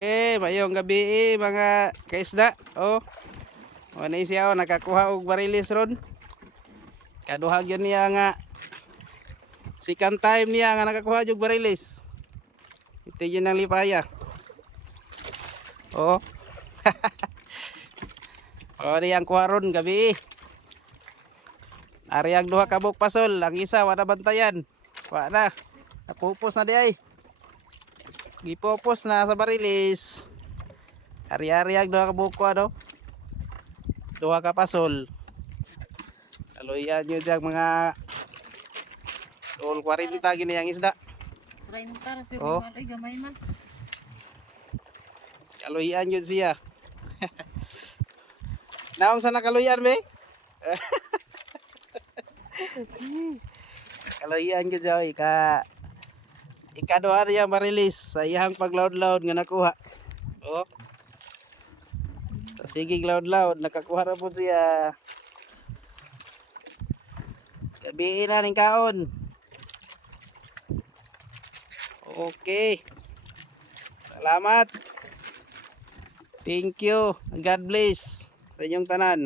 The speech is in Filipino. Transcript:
Eh, mayong gabi eh, mga kaisda. Oh. Wala siya oh, nakakuha og barilis ron. Kaduhag yun niya nga second time niya nga nakakuha og barilis. Ito yun ang lipaya. Oh. oh, di ang kuha ron gabi. Ari ang duha kabuk pasol, ang isa wala bantayan. Wala. Napupos na di ay. Gipopos na sa barilis. Ari-ari ang duha ka buko ano. Duha ka pasol. Kaluyan nyo dyan mga Tol 40 gini ang isda. 30 ra siya Oh. gamay man. Kaluyan nyo siya. Naong sa nakaluyan be? kaluyan nyo siya. Ika ikaduha niya marilis sa iyang pagload-load nga nakuha. Oh. Sa sigig load-load, nakakuha na po siya. Gabiin na ning kaon. Okay. Salamat. Thank you. God bless sa inyong tanan.